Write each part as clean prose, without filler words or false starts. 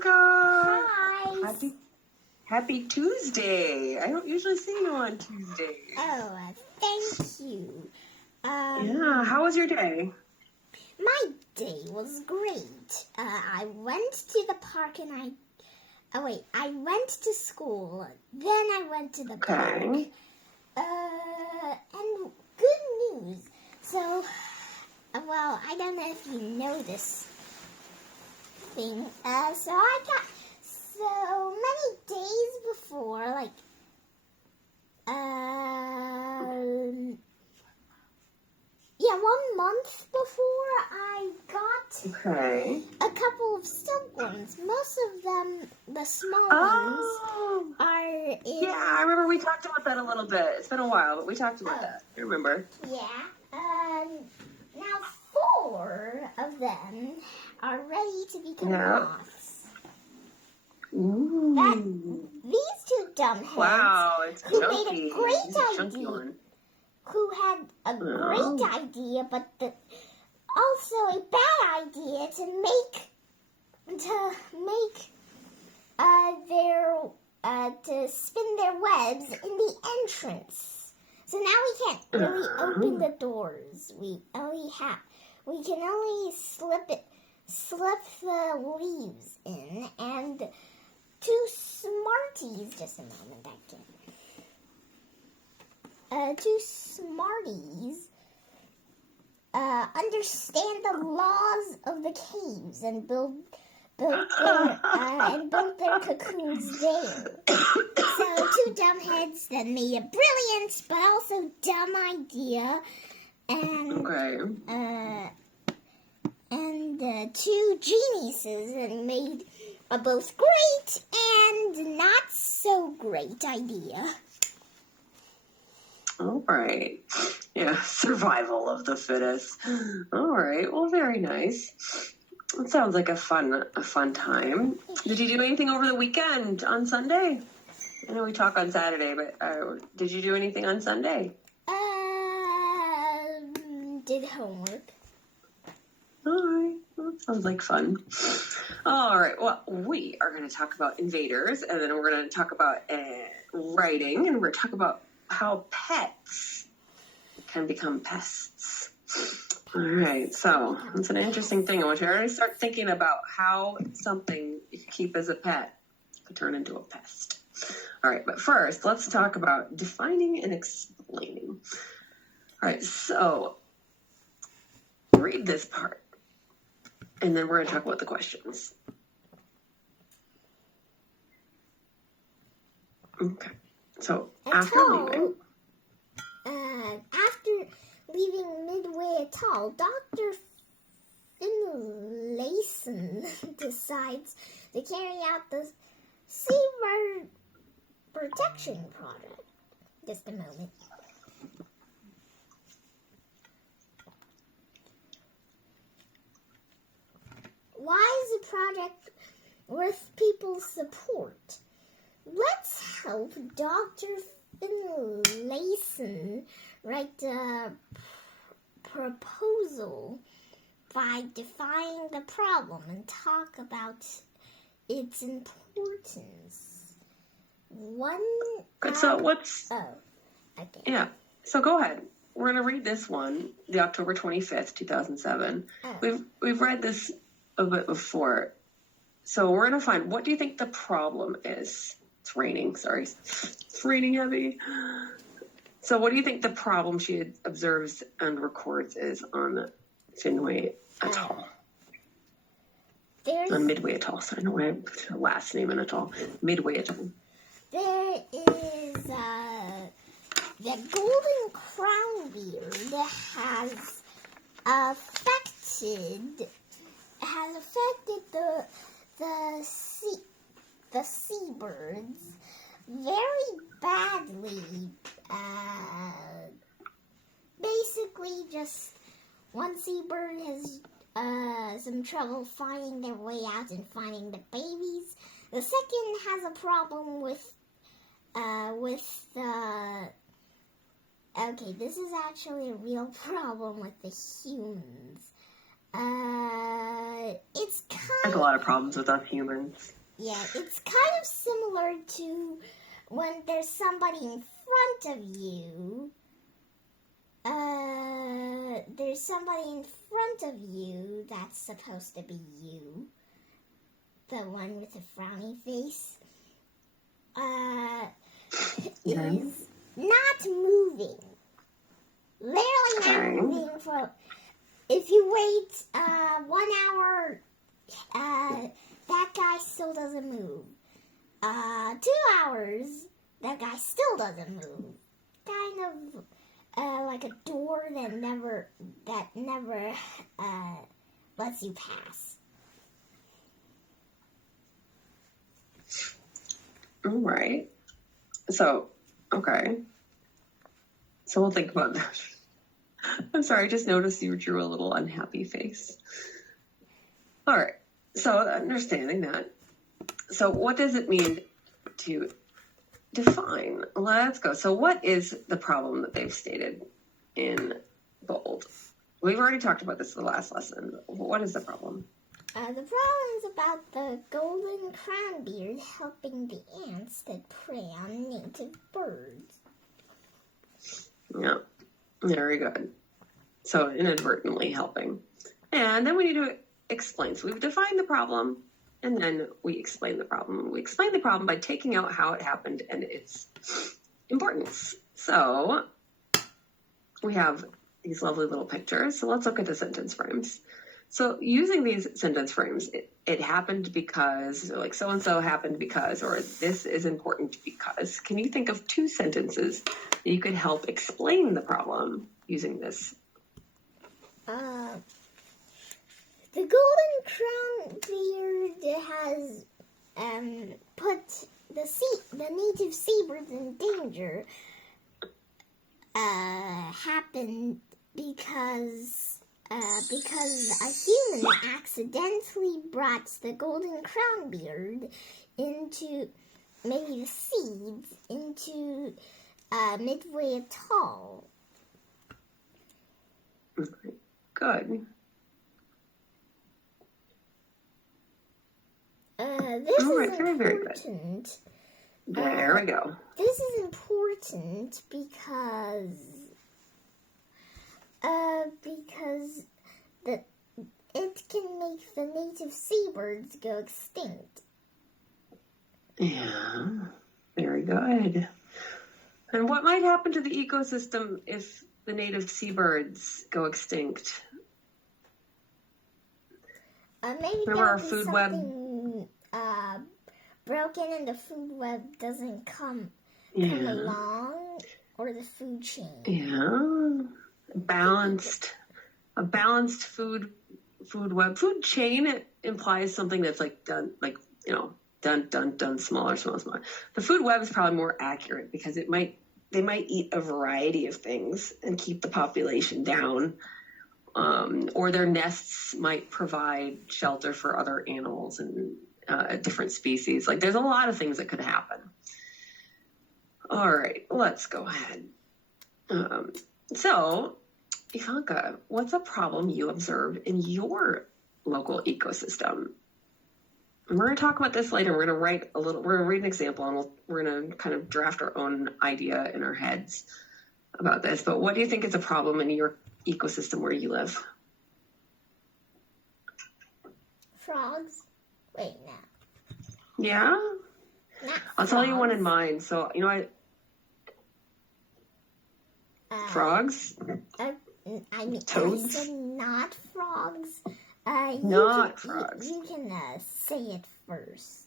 Bianca. Hi. Happy Tuesday. I don't usually see you on Tuesdays. Oh, thank you. Yeah, how was your day? My day was great. I went to the park and I went to school. Then I went to the park. And good news. So, well, I don't know if you know this thing. So I got so many days before, like, yeah, 1 month before I got a couple of silkworms. Most of them, the small ones, are in... Yeah, I remember we talked about that a little bit. It's been a while, but we talked about that. I remember. Yeah. Now 4 of them are ready to become moths. Ooh. These 2 dumbheads who made a great idea, who had a great idea, but also a bad idea to spin their webs in the entrance. So now we can't really open the doors. We can only slip the leaves in, and 2 Smarties, just a moment, I can. 2 Smarties understand the laws of the caves and build their cocoons there. So 2 dumbheads that made a brilliant but also dumb idea, and 2 geniuses that made a both great and not so great idea. All right. Yeah, survival of the fittest. All right. Well, very nice. It sounds like a fun time. Did you do anything over the weekend on Sunday? I know we talk on Saturday, but did you do anything on Sunday? Did homework. All right. Well, that sounds like fun. All right. Well, we are going to talk about invaders, and then we're going to talk about writing, and we're going to talk about how pets can become pests. All right. So it's an interesting thing. I want you to already start thinking about how something you keep as a pet could turn into a pest. All right. But first, let's talk about defining and explaining. All right. So read this part, and then we're going to talk about the questions. Okay. So after leaving Midway Atoll, Dr. Finlayson decides to carry out the Seabird Protection Project. Just a moment. Why is the project worth people's support? Let's help Dr. Finlayson write a proposal by defining the problem and talk about its importance. Yeah. So go ahead. We're going to read this one, the October 25th, 2007. We've read this a bit before. So we're going to find, what do you think the problem is? It's raining, sorry. It's raining heavy. So what do you think the problem she observes and records is on Midway Atoll? On Midway Atoll. Sorry, no, I have her last name in Atoll. Midway Atoll. There is the golden crownbeard has affected the seabirds very badly. Basically, just one seabird has some trouble finding their way out and finding the babies. The second has a problem with okay, this is actually a real problem with the humans. It's There's kind a lot of problems with us humans. Yeah, it's kind of similar to when there's somebody in front of you. There's somebody in front of you that's supposed to be you. The one with the frowny face. Is not moving. Literally not moving for... If you wait 1 hour, that guy still doesn't move. 2 hours, that guy still doesn't move. Kind of like a door that never lets you pass. All right. So, okay. So we'll think about that. I'm sorry, I just noticed you drew a little unhappy face. All right. So understanding that. So what does it mean to define? Let's go. So what is the problem that they've stated in bold? We've already talked about this in the last lesson. What is the problem? The problem is about the golden crownbeard helping the ants that prey on native birds. Yeah, very good. So inadvertently helping. And then we need to explain. So we've defined the problem, and then we explain the problem. We explain the problem by taking out how it happened and its importance. So we have these lovely little pictures. So let's look at the sentence frames. So using these sentence frames, it happened because, like so-and-so happened because, or this is important because. Can you think of 2 sentences that you could help explain the problem using this? The golden crownbeard has put the native seabirds in danger. Happened because a human accidentally brought the golden crownbeard into maybe the seeds into Midway Atoll. Good. This All right, is very, very good. important. There we go. This is important because it can make the native seabirds go extinct. Yeah, very good. And what might happen to the ecosystem if the native seabirds go extinct? Maybe Remember there'll our be food web? something broken and the food web doesn't come Yeah. along, or the food chain. Yeah. A balanced food web. Food chain, it implies something that's like done, like, done, smaller. The food web is probably more accurate because they might eat a variety of things and keep the population down. Or their nests might provide shelter for other animals and different species. Like, there's a lot of things that could happen. All right, let's go ahead. So, Ivanka, what's a problem you observed in your local ecosystem? And we're going to talk about this later. We're going to read an example, and we're going to kind of draft our own idea in our heads about this. But what do you think is a problem in your ecosystem where you live? Frogs? Wait, no. Yeah? Not I'll tell you one frogs. in mind. So, frogs? I mean, Toads? I said not frogs. Frogs. You can say it first.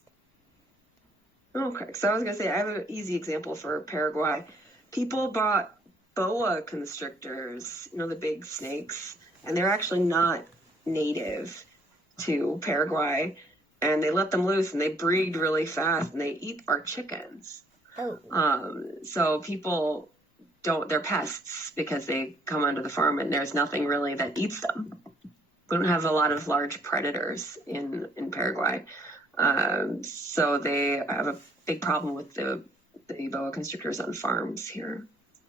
Okay, so I was going to say, I have an easy example for Paraguay. People bought boa constrictors, the big snakes, and they're actually not native to Paraguay, and they let them loose, and they breed really fast, and they eat our chickens. Oh. So people they're pests because they come onto the farm, and there's nothing really that eats them. We don't have a lot of large predators in Paraguay. So they have a big problem with the boa constrictors on farms here.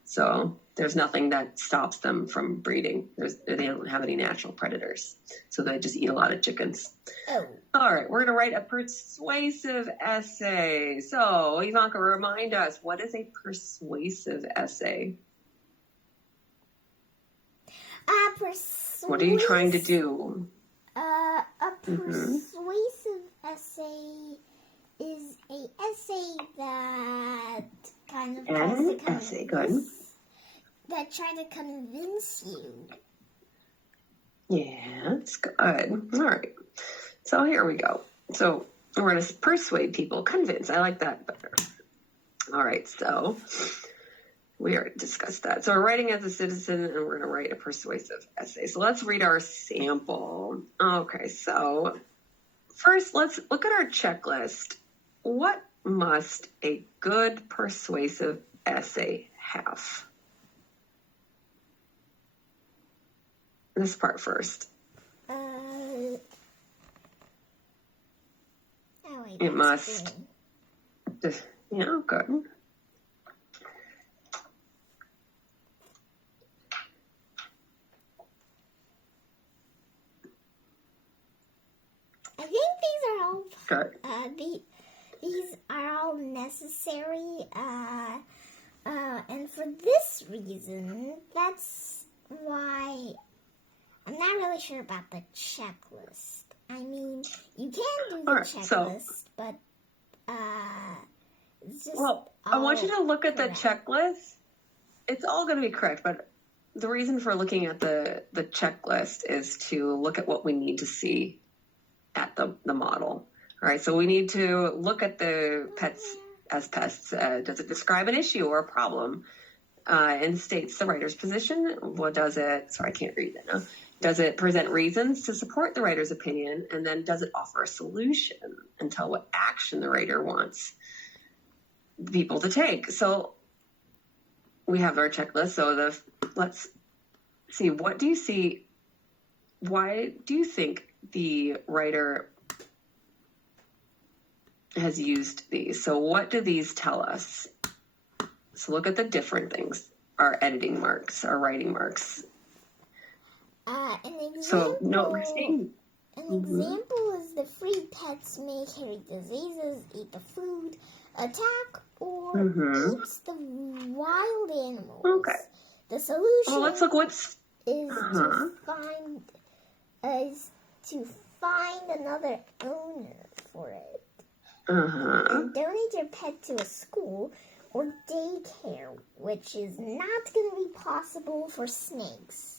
So there's nothing that stops them from breeding. They don't have any natural predators. So they just eat a lot of chickens. Oh. All right, we're going to write a persuasive essay. So, Ivanka, remind us, what is a persuasive essay? What are you trying to do? A persuasive essay is a essay that kind of that try to convince you. Yeah, it's good. All right. So here we go. So we're going to persuade people, convince. I like that better. All right. So we already discussed that. So we're writing as a citizen, and we're going to write a persuasive essay. So let's read our sample. Okay. So first, let's look at our checklist. What must a good persuasive essay have? This part first. It must. Yeah, good. I think these are all good. These are all necessary. And for this reason, that's why I'm not really sure about the checklist. I mean, you can do the checklist, but it's just I want you to look at the checklist. It's all going to be correct, but the reason for looking at the checklist is to look at what we need to see at the model. All right, so we need to look at the pets as pests. Does it describe an issue or a problem? And states the writer's position. What does it? Sorry, I can't read that now. Does it present reasons to support the writer's opinion? And then does it offer a solution and tell what action the writer wants people to take? So we have our checklist. So let's see, what do you see? Why do you think the writer has used these? So what do these tell us? So look at the different things. Our editing marks, our writing marks. An example is the free pets may carry diseases, eat the food, attack, or eats the wild animals. Okay. The solution let's look is to find another owner for it. And donate your pet to a school or daycare, which is not going to be possible for snakes.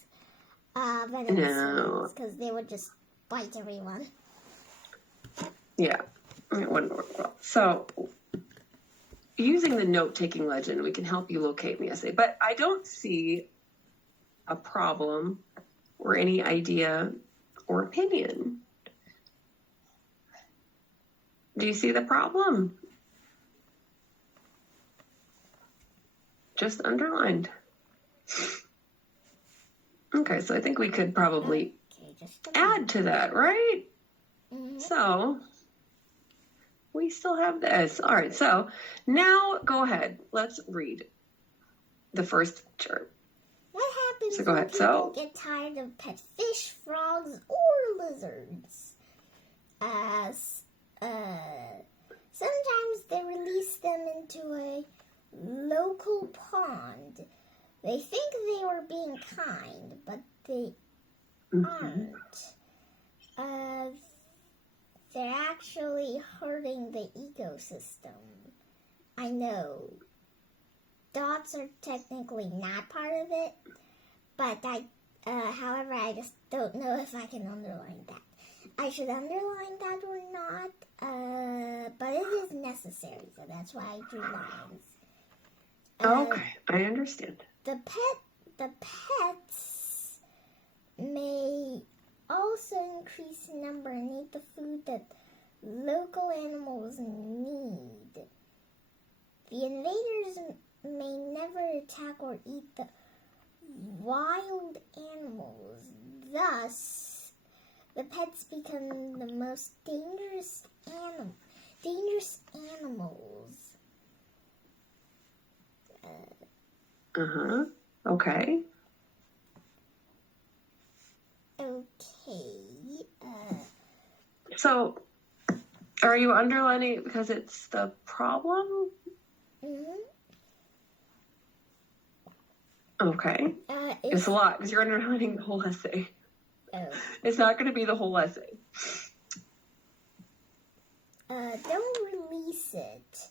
Venomous because they would just bite everyone. Yeah, it wouldn't work well. So, using the note-taking legend, we can help you locate the essay. But I don't see a problem or any idea or opinion. Do you see the problem? Just underlined. Okay, so I think we could probably add to that, right? Mm-hmm. So we still have this. All right, so now go ahead. Let's read the first picture. What happens when people get tired of pet fish, frogs, or lizards? Sometimes they release them into a local pond. They think they were being kind, but they aren't. They're actually hurting the ecosystem. I know. Dots are technically not part of it, but however, I just don't know if I can underline that. I should underline that or not, but it is necessary, so that's why I drew lines. Okay, I understand. The pets may also increase in number and eat the food that local animals need. The invaders may never attack or eat the wild animals. Thus, the pets become the most dangerous animals. Uh-huh. Okay. Okay. So, are you underlining it because it's the problem? Mhm. Okay. It's a lot because you're underlining the whole essay. Oh. It's not going to be the whole essay. Don't release it.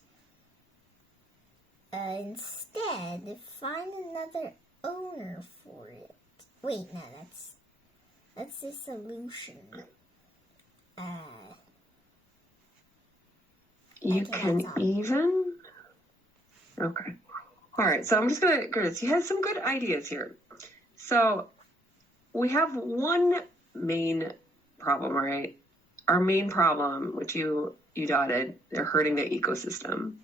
Instead, find another owner for it. Wait, no, that's the solution. You Okay, can that's all. even. Okay. All right. So I'm just going to, Curtis, you had some good ideas here. So we have one main problem, right? Our main problem, which you dotted, they're hurting the ecosystem.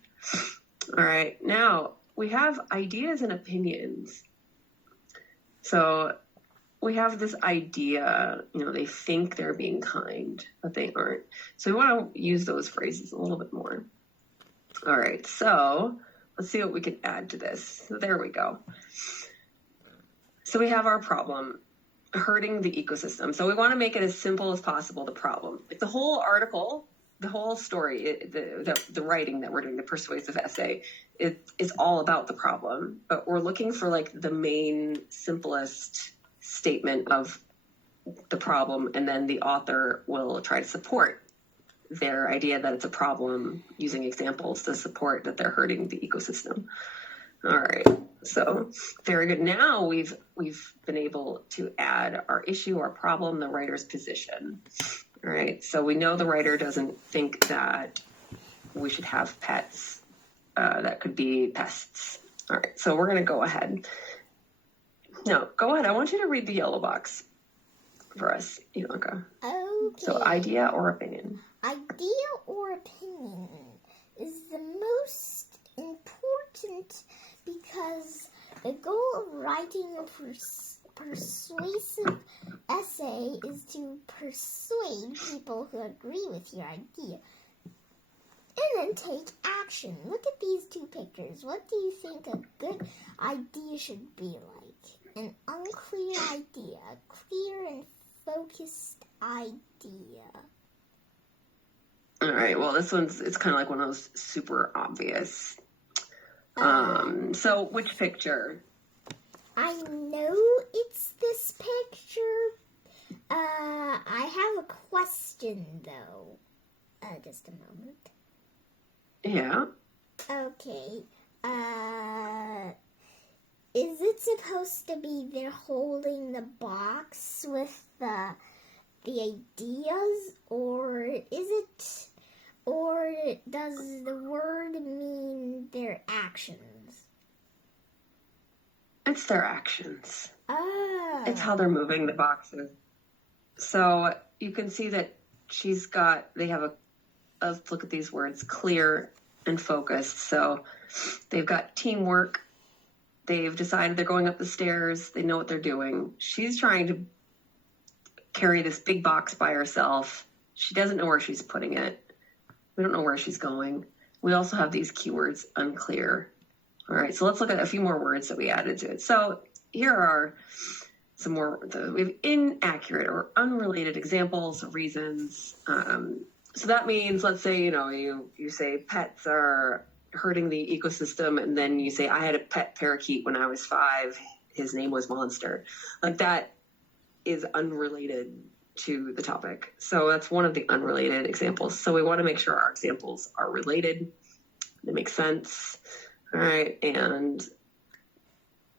All right. Now we have ideas and opinions. So we have this idea, they think they're being kind, but they aren't. So we want to use those phrases a little bit more. All right. So let's see what we can add to this. So there we go. So we have our problem, hurting the ecosystem. So we want to make it as simple as possible, the problem. Like the whole article, the whole story, the writing that we're doing, the persuasive essay, it's all about the problem. But we're looking for like the main, simplest statement of the problem, and then the author will try to support their idea that it's a problem using examples to support that they're hurting the ecosystem. All right, so very good. Now we've been able to add our issue, our problem, the writer's position. All right, so we know the writer doesn't think that we should have pets that could be pests. All right, so we're going to go ahead. No, go ahead. I want you to read the yellow box for us, Ilanka. Okay. So idea or opinion? Idea or opinion is the most important because the goal of writing a persuasive essay is to persuade people who agree with your idea and then take action. Look at these two pictures. What do you think a good idea should be like? An unclear idea, a clear and focused idea. All right, well, it's kind of like one of those super obvious. So which picture? I know it's this picture. I have a question though. Just a moment. Yeah. Okay. Is it supposed to be they're holding the box with the ideas, or does the word mean their actions? It's their actions. Oh. It's how they're moving the boxes. So you can see that let's look at these words, clear and focused. So they've got teamwork. They've decided they're going up the stairs. They know what they're doing. She's trying to carry this big box by herself. She doesn't know where she's putting it. We don't know where she's going. We also have these keywords, unclear. All right, so let's look at a few more words that we added to it. So here are some more. We have inaccurate or unrelated examples, reasons. So that means, let's say, you say pets are hurting the ecosystem, and then you say, I had a pet parakeet when I was 5. His name was Monster. Like that is unrelated to the topic. So that's one of the unrelated examples. So we want to make sure our examples are related. They make sense. All right. And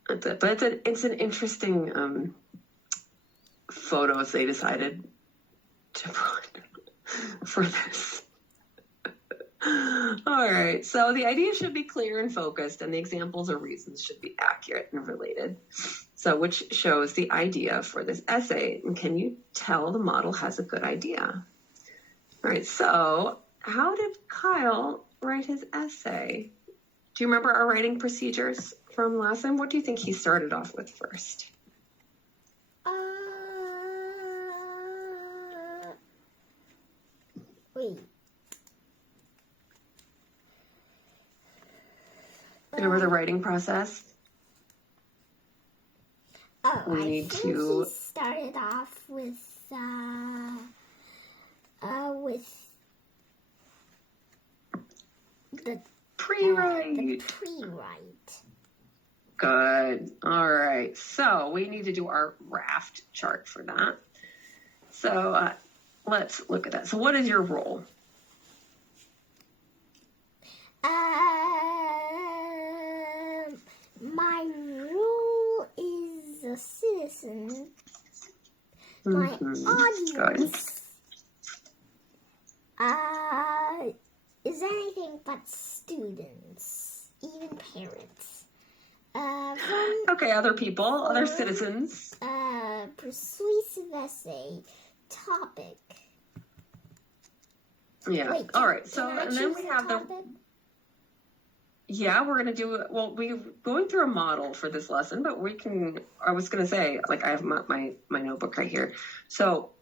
that's it. But it's an interesting photos they decided to put for this. All right. So the idea should be clear and focused, and the examples or reasons should be accurate and related. So which shows the idea for this essay. And can you tell the model has a good idea? All right. So how did Kyle write his essay? Do you remember our writing procedures from last time? What do you think he started off with first? Wait. Remember the writing process? we I need think to he started off with the pre-write. pre-write. Good. All right. So we need to do our raft chart for that. So let's look at that. So what is your role? My role is a citizen. My audience is anything but students, even parents. Okay, other people, other citizens. Persuasive essay topic. Yeah. Wait, all right. Can So I and then choose we a have the. topic? Yeah, we're gonna do it. Well, we're going through a model for this lesson, but we can. I was gonna say, like, I have my notebook right here. So,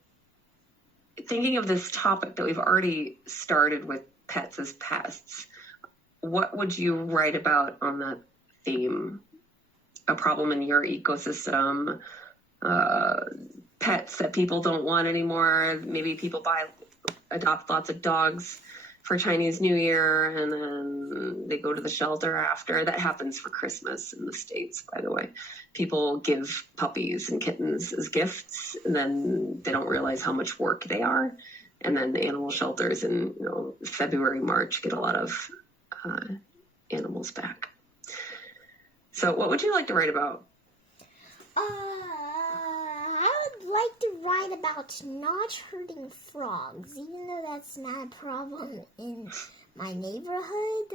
thinking of this topic that we've already started with, pets as pests. What would you write about on that theme? A problem in your ecosystem, pets that people don't want anymore. Maybe people adopt lots of dogs for Chinese New Year and then they go to the shelter after. That happens for Christmas in the States, by the way. People give puppies and kittens as gifts and then they don't realize how much work they are. And then the animal shelters in February, March get a lot of animals back. So what would you like to write about? I would like to write about not hurting frogs, even though that's not a problem in my neighborhood,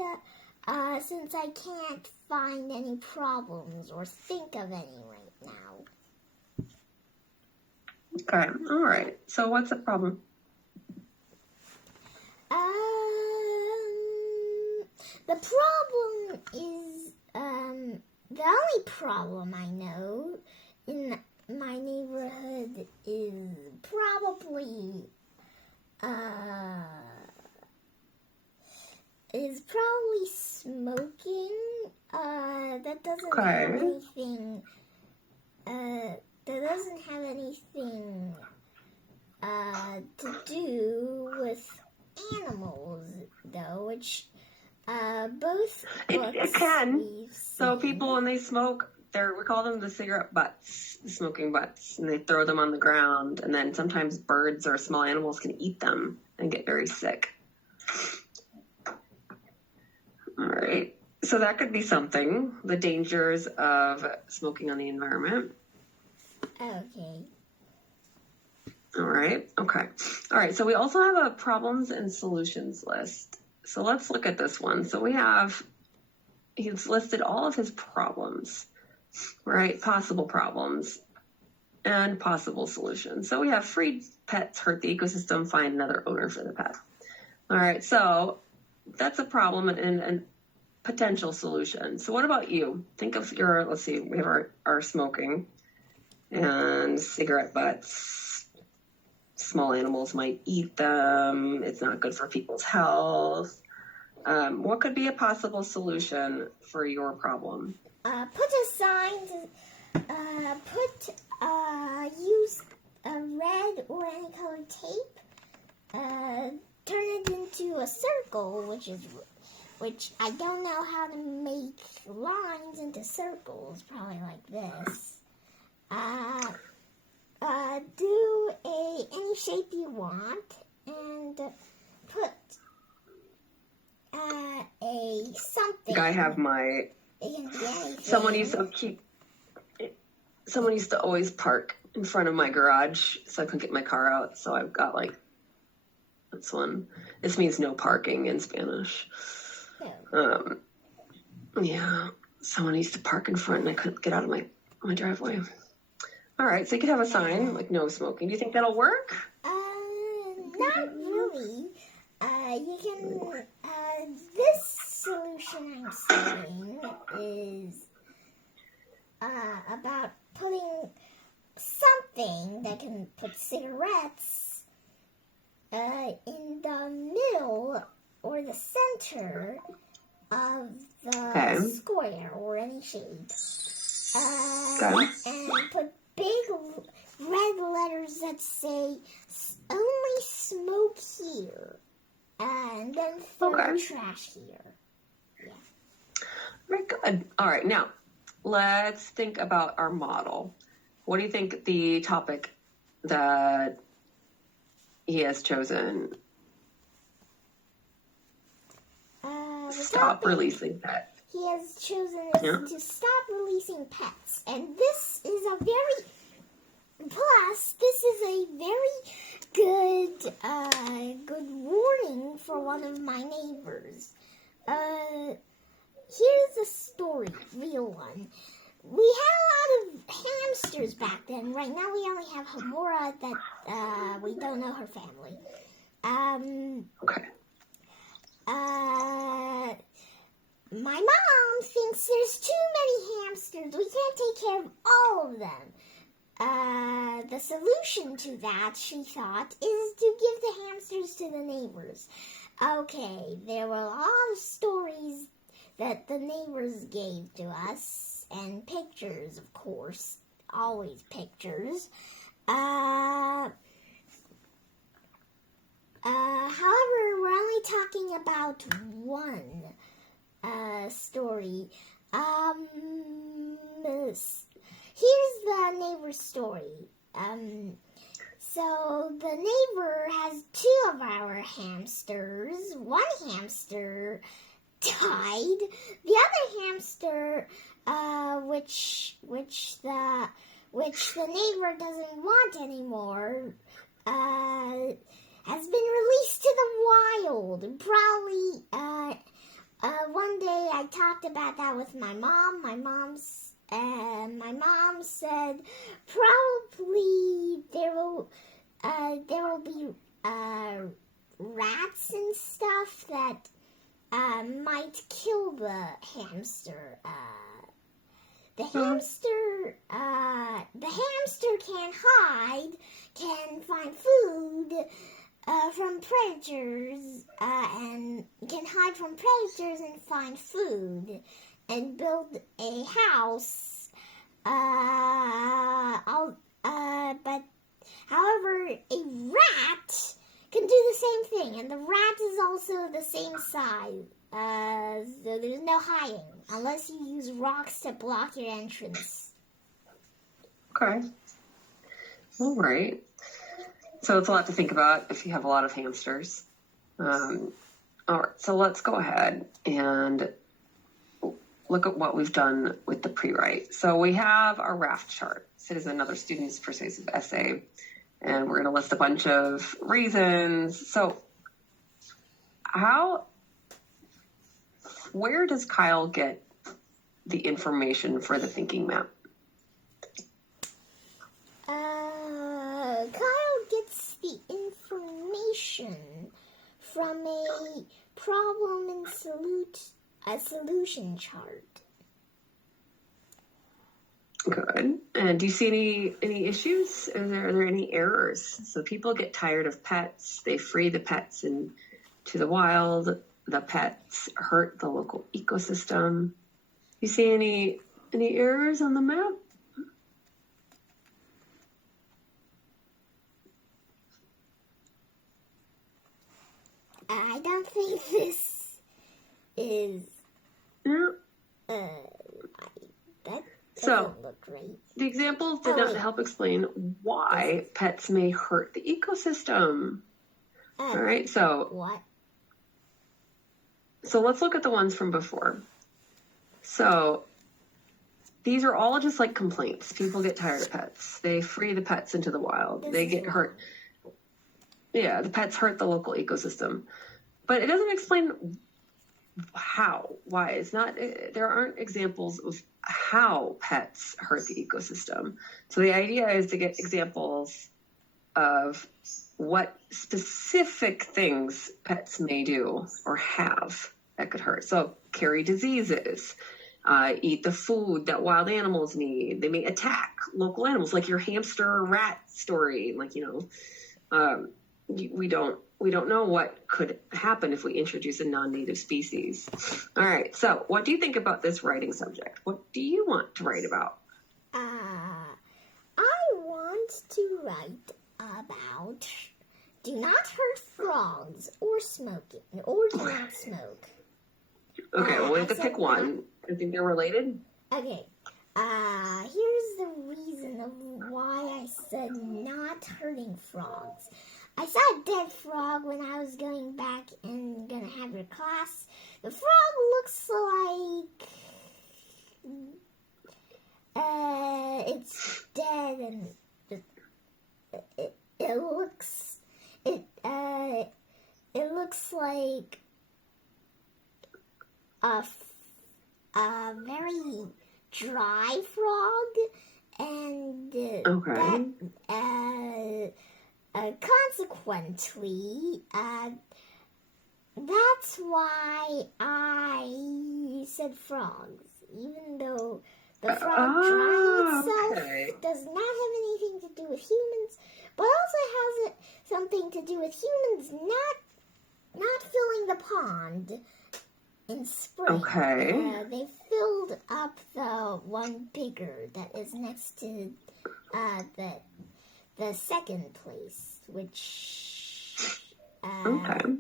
since I can't find any problems or think of any right now. Okay, all right. So what's the problem? The problem is, the only problem I know in my neighborhood is probably smoking. That doesn't have anything. That doesn't have anything to do with animals, though, which both books it can. we've So seen. people, when they smoke, we call them the cigarette butts, the smoking butts, and they throw them on the ground, and then sometimes birds or small animals can eat them and get very sick. All right. So that could be something, the dangers of smoking on the environment. Okay. All right. Okay. All right. So we also have a problems and solutions list. So let's look at this one. So he's listed all of his problems, right? Possible problems and possible solutions. So we have freed pets hurt the ecosystem, find another owner for the pet. All right. So that's a problem and potential solution. So what about you? Think of let's see, we have our smoking and cigarette butts. Small animals might eat them. It's not good for people's health. What could be a possible solution for your problem? Put a sign. Use a red or any colored tape. Turn it into a circle, which I don't know how to make lines into circles. Probably like this. Do any shape you want and put a something. I have my. It can be anything. Someone used to always park in front of my garage so I couldn't get my car out. So I've got this one. This means no parking in Spanish. Oh. Yeah. Someone used to park in front and I couldn't get out of my driveway. All right, so you could have a sign like no smoking. Do you think that'll work? Not really. You can. This solution I'm saying is about putting something that can put cigarettes in the middle or the center of the square or any shape. And put big red letters that say only smoke here, and then throw Okay. trash here. Very good. All right, now let's think about our model. What do you think the topic that he has chosen? Stop releasing pets. He has chosen Yeah. to stop releasing pets, and this is a very very good warning for one of my neighbors. Here's a story, real one. We had a lot of hamsters back then. Right now we only have Homura that we don't know her family. Okay. My mom thinks there's too many hamsters. We can't take care of all of them. The solution to that, she thought, is to give the hamsters to the neighbors. Okay, there were a lot of stories that the neighbors gave to us, and pictures, of course, always pictures. However, we're only talking about one story. Here's the neighbor's story. So the neighbor has two of our hamsters. One hamster died. The other hamster, which the neighbor doesn't want anymore, has been released to the wild. Probably, one day I talked about that with my mom. My mom said probably there will be rats and stuff that might kill the hamster. The hamster can hide, can find food from predators, and can hide from predators and find food, and build a house. But however, a rat can do the same thing, and the rat is also the same size. So there's no hiding unless you use rocks to block your entrance. Okay. All right. So it's a lot to think about if you have a lot of hamsters. All right. So let's go ahead and look at what we've done with the pre-write. So we have our raft chart. It is another student's persuasive essay. And we're going to list a bunch of reasons. So where does Kyle get the information for the thinking map? Kyle gets the information from a problem and solution chart. Good. And do you see any issues? Are there any errors? So people get tired of pets. They free the pets into the wild. The pets hurt the local ecosystem. You see any errors on the map? I don't think this is. Yeah. That So, doesn't look great. the examples did not help explain why pets may hurt the ecosystem. All right, What? So let's look at the ones from before. So these are all just like complaints. People get tired of pets. They free the pets into the wild. They get hurt. Yeah, the pets hurt the local ecosystem. But it doesn't explain why. It's not, there aren't examples of how pets hurt the ecosystem. So the idea is to get examples of what specific things pets may do or have that could hurt. So carry diseases, eat the food that wild animals need. They may attack local animals, like your hamster or rat story. Like, we don't know what could happen if we introduce a non-native species. All right. So what do you think about this writing subject? What do you want to write about? I want to write about do not hurt frogs or smoking or do not smoke. Okay, well, we have I to said pick one. I think they're related. Okay. Here's the reason of why I said not hurting frogs. I saw a dead frog when I was going back and gonna have your class. The frog looks like it's dead and it looks like a very dry frog, and Okay. consequently, that's why I said frogs, even though the frog drying itself Okay. does not have anything to do with humans, but also has something to do with humans not filling the pond in spring. Okay. They filled up the one bigger that is next to the second place, which Okay.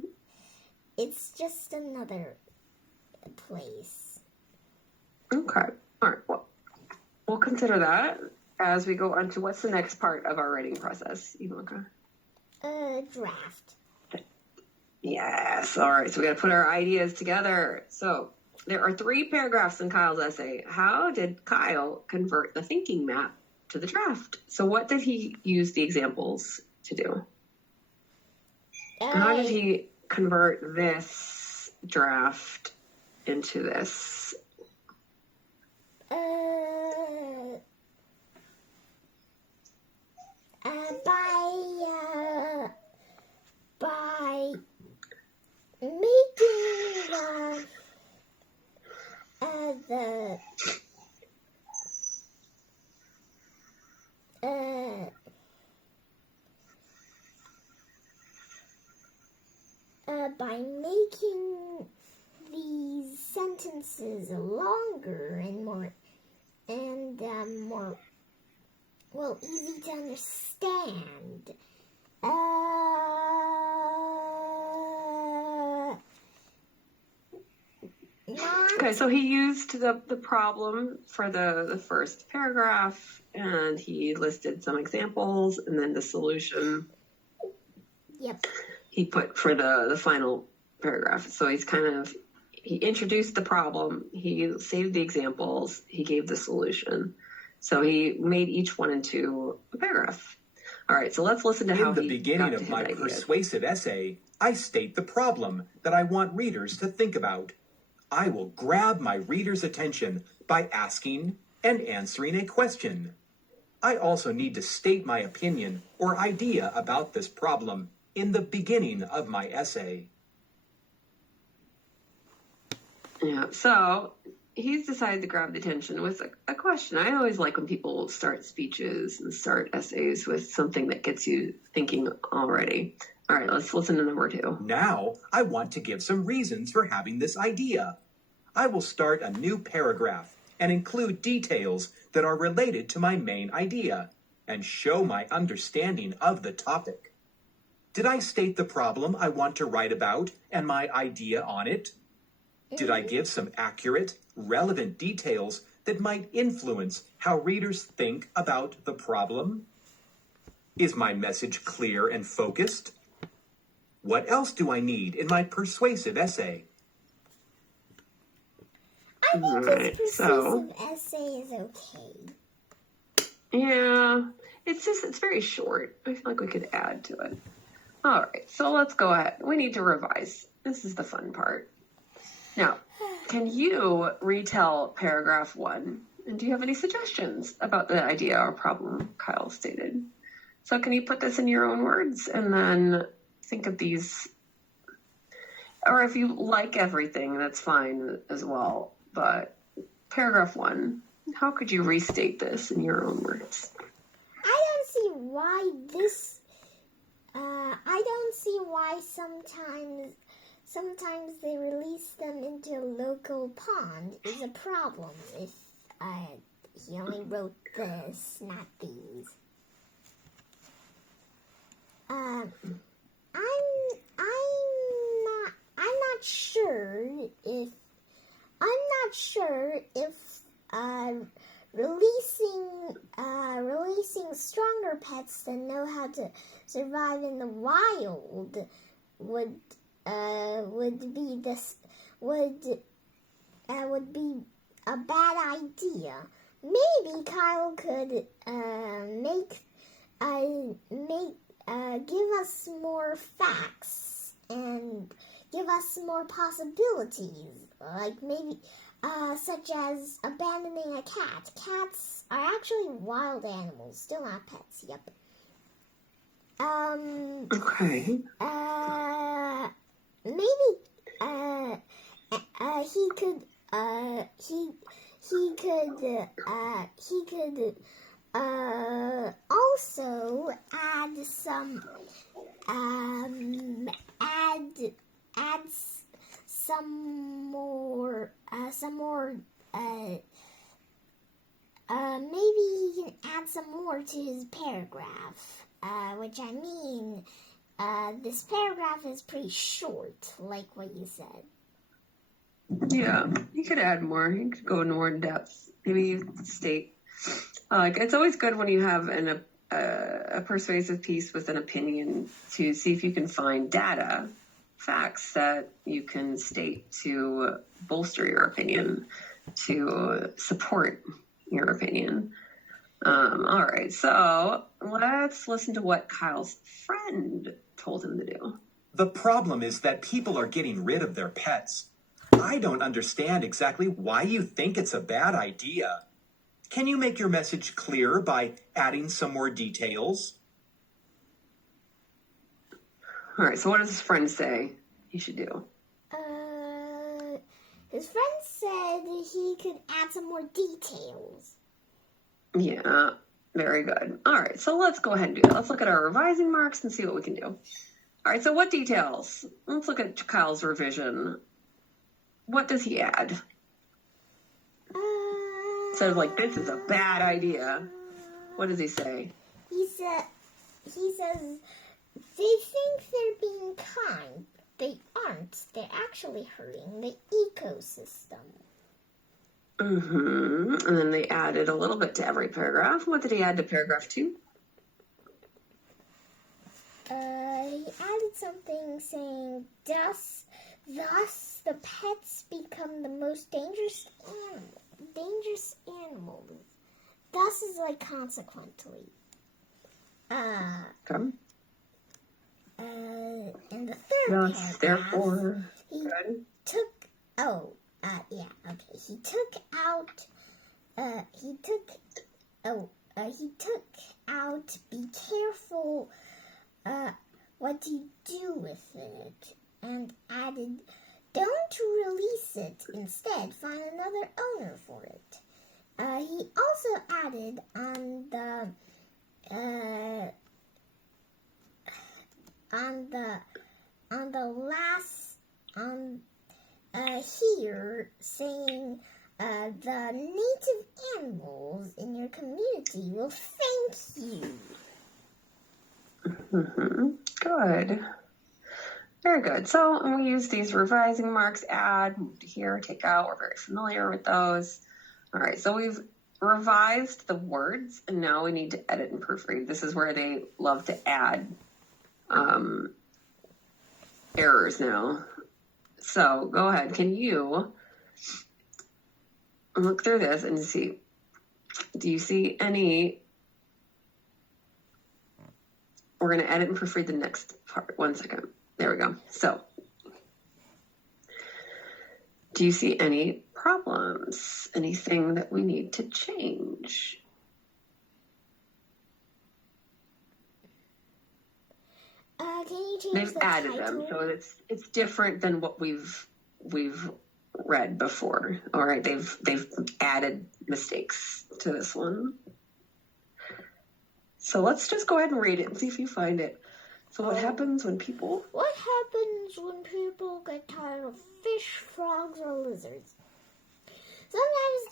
it's just another place. Okay. All right. Well, we'll consider that as we go on to what's the next part of our writing process, Ivanka? Draft. Yes. All right. So we got to put our ideas together. So there are 3 paragraphs in Kyle's essay. How did Kyle convert the thinking map to the draft? So what did he use the examples to do? How did he convert this draft into this? By making by making these sentences longer and more easy to understand. Okay, so he used the problem for the first paragraph, and he listed some examples, and then the solution Yep. he put for the final paragraph. So he introduced the problem, he saved the examples, he gave the solution. So he made each one into a paragraph. All right, so let's listen to how In the he beginning got to of my his ideas. persuasive essay, I state the problem that I want readers to think about. I will grab my readers' attention by asking and answering a question. I also need to state my opinion or idea about this problem in the beginning of my essay. Yeah, so he's decided to grab the attention with a question. I always like when people start speeches and start essays with something that gets you thinking already. All right, let's listen to number 2. Now, I want to give some reasons for having this idea. I will start a new paragraph and include details that are related to my main idea and show my understanding of the topic. Did I state the problem I want to write about and my idea on it? Did I give some accurate, relevant details that might influence how readers think about the problem? Is my message clear and focused? What else do I need in my persuasive essay? I think Alright, his so- persuasive essay is okay. Yeah, it's very short. I feel like we could add to it. All right, so let's go ahead. We need to revise. This is the fun part. Now, can you retell paragraph 1? And do you have any suggestions about the idea or problem Kyle stated? So can you put this in your own words and then think of these? Or if you like everything, that's fine as well. But paragraph 1, how could you restate this in your own words? I don't see why this. I don't see why sometimes they release them into a local pond is a problem if he only wrote this, not these. I'm not sure if releasing stronger pets that know how to survive in the wild would be a bad idea. Maybe Kyle could give us more facts and give us more possibilities, like maybe such as abandoning a cat. Cats are actually wild animals, still not pets. Yep. Okay. Maybe he could also add some more maybe he can add some more to his paragraph, which I mean, this paragraph is pretty short, like what you said. Yeah, you could add more. You could go more in depth. Maybe state. Like it's always good when you have a persuasive piece with an opinion to see if you can find data, facts that you can state to bolster your opinion, to support your opinion. All right, so let's listen to what Kyle's friend told him to do. The problem is that people are getting rid of their pets. I don't understand exactly why you think it's a bad idea. Can you make your message clearer by adding some more details? All right, so what does his friend say he should do? His friend said he could add some more details. Yeah, very good. All right, so let's go ahead and do that. Let's look at our revising marks and see what we can do. All right, so what details? Let's look at Kyle's revision. What does he add? Instead of like, this is a bad idea, what does he say? He says they think they're being kind. They aren't. They're actually hurting the ecosystem. And then they added a little bit to every paragraph. What did he add to paragraph 2? He added something saying, thus the pets become the most dangerous animals. Thus is like consequently. Okay. In the third paragraph, Therefore, he good. took out be careful what you do with it, and added, don't release it, instead find another owner for it. He also added here saying the native animals in your community will thank you. Good. Very good. So we use these revising marks, add, move to here, take out. We're very familiar with those. All right, so we've revised the words, and now we need to edit and proofread. This is where they love to add errors now. So go ahead. Can you look through this and see, do you see any? We're going to edit and proofread the next part. 1 second. There we go. So, do you see any problems? Anything that we need to change? Can you change They've the added title? them, so it's different than what we've read before. All right, they've added mistakes to this one. So let's just go ahead and read it and see if you find it. So what happens when people... What happens when people get tired of fish, frogs, or lizards? Sometimes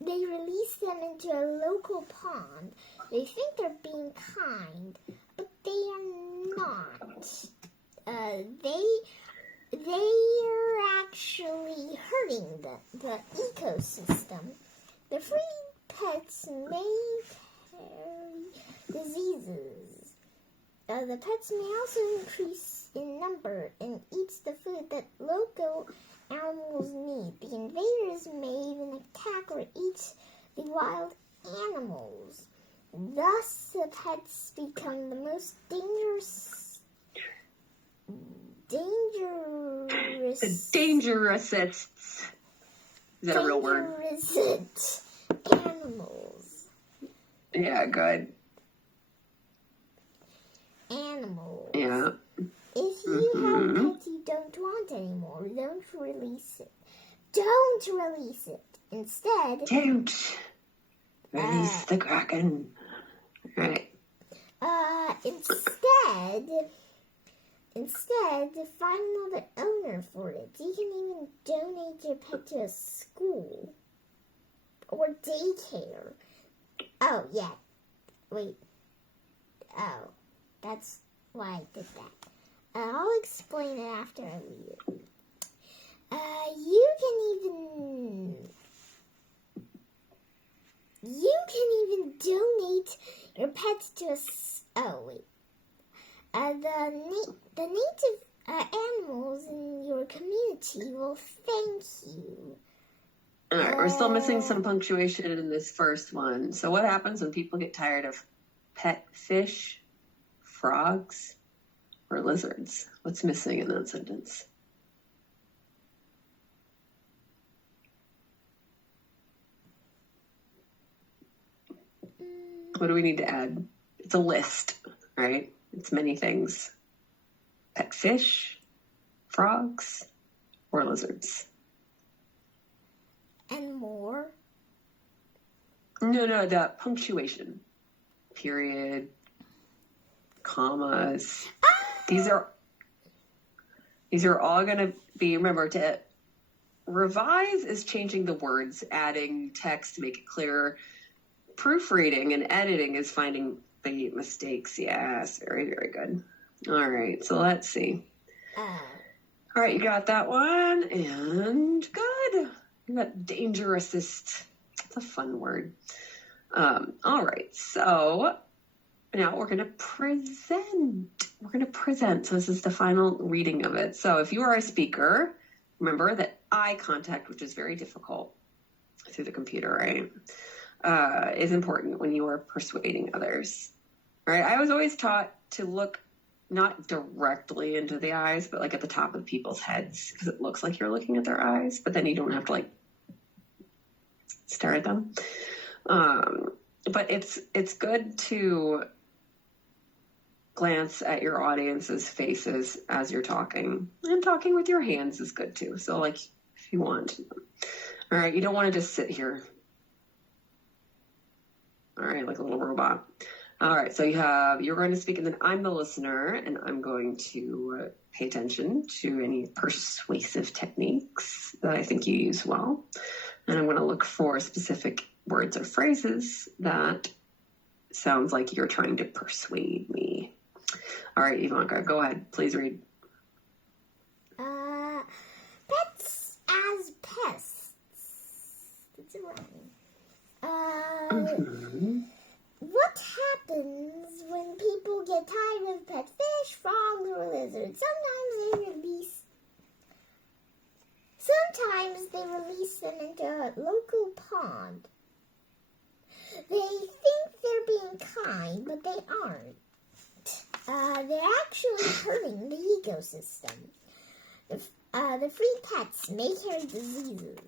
they release them into a local pond. They think they're being kind, but they are not. They're actually hurting the ecosystem. The free pets may carry diseases. The pets may also increase in number and eat the food that local animals need. The invaders may even attack or eat the wild animals. Thus, the pets become the most dangerous The dangerousest. Is that a real word? dangerous animals. Yeah, good. Animals. Yeah. If you have a pet you don't want anymore, don't release it. Don't release it. Instead, Don't release the Kraken. Right. Instead, find another owner for it. You can even donate your pet to a school or daycare. Oh, yeah. Wait. Oh, that's why I did that. I'll explain it after I read it. You can even donate your pets to a. Oh wait. The native animals in your community will thank you. All right, we're still missing some punctuation in this first one. So what happens when people get tired of pet fish, frogs, or lizards? What's missing in that sentence? What do we need to add? It's a list, right? It's many things. Pet fish, frogs, or lizards. And more? No, the punctuation. Period, commas. These are all going to be, remember, to revise is changing the words, adding text to make it clearer. Proofreading and editing is finding the mistakes. Yes, very, very good. All right, so let's see. All right, you got that one, and good. You got dangerousest. It's a fun word. All right, so now we're going to present. So this is the final reading of it. So if you are a speaker, remember that eye contact, which is very difficult through the computer, right, is important when you are persuading others. Right? I was always taught to look not directly into the eyes, but like at the top of people's heads, because it looks like you're looking at their eyes, but then you don't have to like stare at them. But it's good to glance at your audience's faces as you're talking, and talking with your hands is good too. So like if you want, all right, you don't want to just sit here. All right, like a little robot. All right, so you're going to speak, and then I'm the listener, and I'm going to pay attention to any persuasive techniques that I think you use well. And I'm going to look for specific words or phrases that sounds like you're trying to persuade me. All right, Ivanka, go ahead. Please read. Pets as pests. That's right. What happens when people get tired of pet fish, frogs, or lizards? Sometimes they release them into a local pond. They think they're being kind, but they aren't. They're actually hurting the ecosystem. The free pets may carry diseases.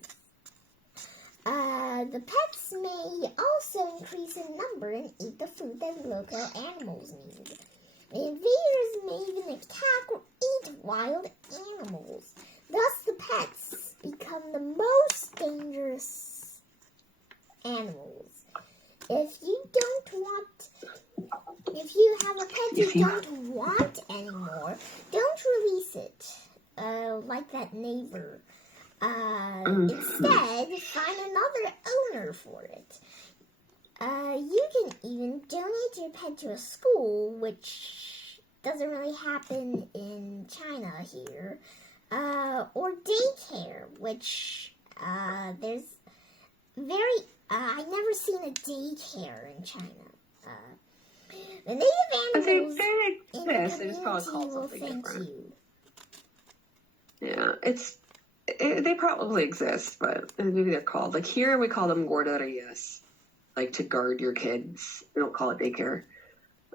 The pets may also increase in number and eat the food that local animals need. The invaders may even attack or eat wild animals. Thus, the pets become the most dangerous animals. If you have a pet you don't want anymore, don't release it, like that neighbor. Instead, find another owner for it. You can even donate your pet to a school, which doesn't really happen in China here, or daycare, which there's I've never seen a daycare in China. The native animals They in the exist. They just probably community call will something thank different. you. Yeah, they probably exist, but maybe they're called. Like here, we call them guarderías, like to guard your kids. We don't call it daycare.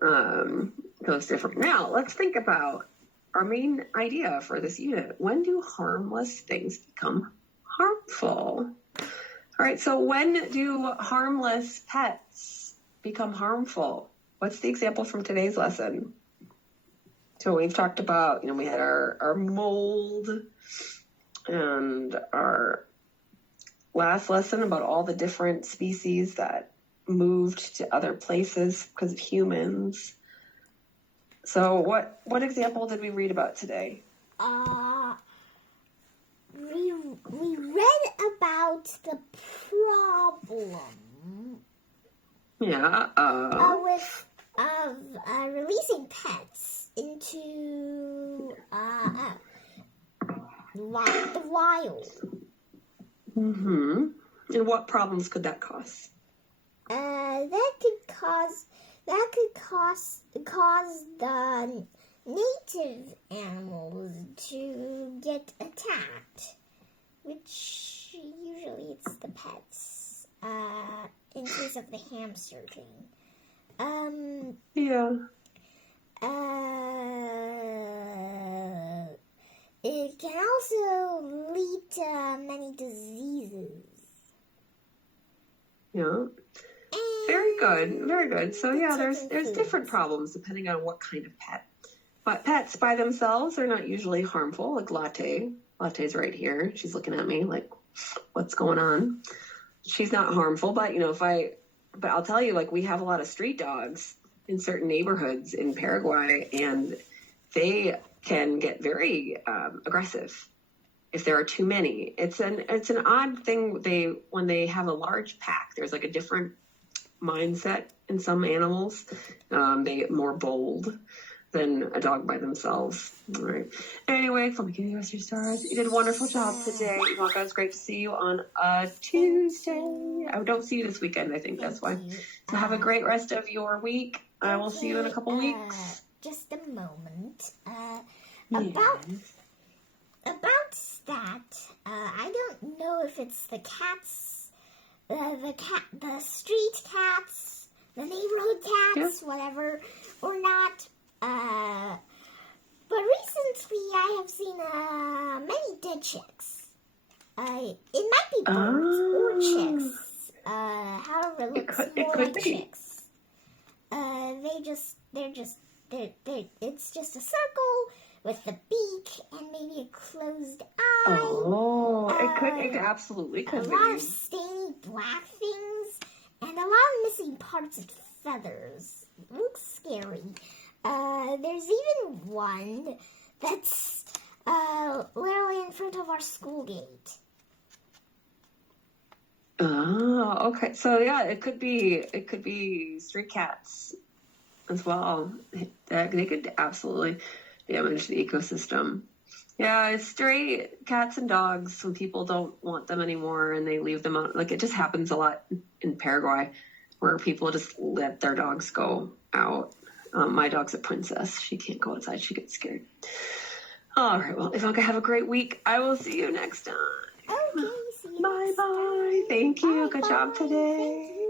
So it's different. Now, let's think about our main idea for this unit. When do harmless things become harmful? All right, so when do harmless pets become harmful? What's the example from today's lesson? So we've talked about, we had our mold and our last lesson about all the different species that moved to other places because of humans. So what example did we read about today? We read about the problem Yeah. with releasing pets into the wild. Mm-hmm. And what problems could that cause? That could cause the native animals to get attacked, which usually it's the pets. In case of the hamster thing. Yeah. It can also lead to many diseases. Yeah. Very good. Very good. So yeah, there's different problems depending on what kind of pet. But pets by themselves are not usually harmful. Like Latte. Latte's right here. She's looking at me like, what's going on? She's not harmful, but but I'll tell you, like we have a lot of street dogs in certain neighborhoods in Paraguay, and they can get very aggressive if there are too many. It's an odd thing. When they have a large pack, there's like a different mindset in some animals. They get more bold than a dog by themselves. All right. Anyway, let me give you the rest of your stars. You did a wonderful job today. Ivanka, it's great to see you on a Tuesday. I don't see you this weekend, I think that's why. So have a great rest of your week. I will see you in a couple weeks. Just a moment. Yes. About that, I don't know if it's the cats, the street cats, the neighborhood cats, whatever, or not. But recently I have seen many dead chicks. It might be birds or chicks. However, it looks more like chicks. It's just a circle with the beak and maybe a closed eye. Oh, it absolutely could be. A lot of stainy black things and a lot of missing parts of feathers. Looks scary. There's even one that's literally in front of our school gate. Oh, okay. So yeah, it could be street cats as well. They could absolutely damage the ecosystem. Yeah, stray cats and dogs when people don't want them anymore and they leave them out. Like it just happens a lot in Paraguay where people just let their dogs go out. My dog's a princess. She can't go outside. She gets scared. All right. Well, Ivanka, have a great week. I will see you next time. Okay. See you Bye-bye. Thank you. Good job today.